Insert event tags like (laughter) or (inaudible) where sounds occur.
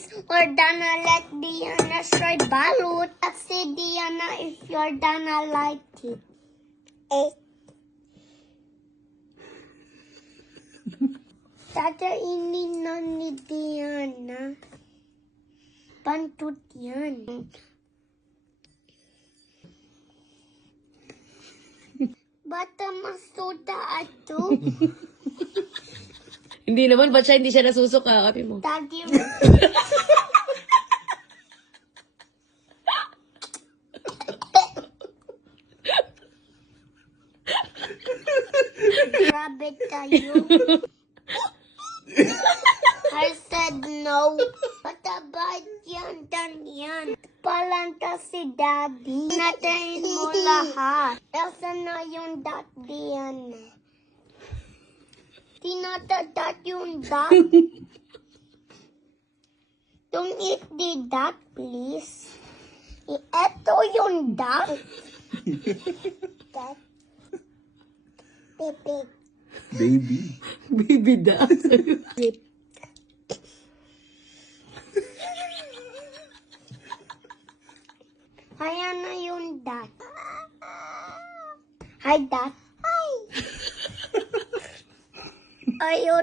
guys, we're gonna let Diana try balut. I say Diana if you're Dana like it. Eh. Tata ini nani Diana. Pantut Diana. Bata masuda ato. (laughs) Hindi naman, ba't siya hindi siya nasusuka? Kapi mo. Daddy. (laughs) Rabbit tayo. I said no. Patabad yan, dan yan. Palanta si daddy. Natayin mo lahat. Elsa na yung daddy yan. Tinatadat yung dot. (laughs) Don't eat the dot, please. I- Eto yung dot. Dot. Pepe. Baby. Baby da. Ayan na yung dot. Hi, dot. Hi. Ayaw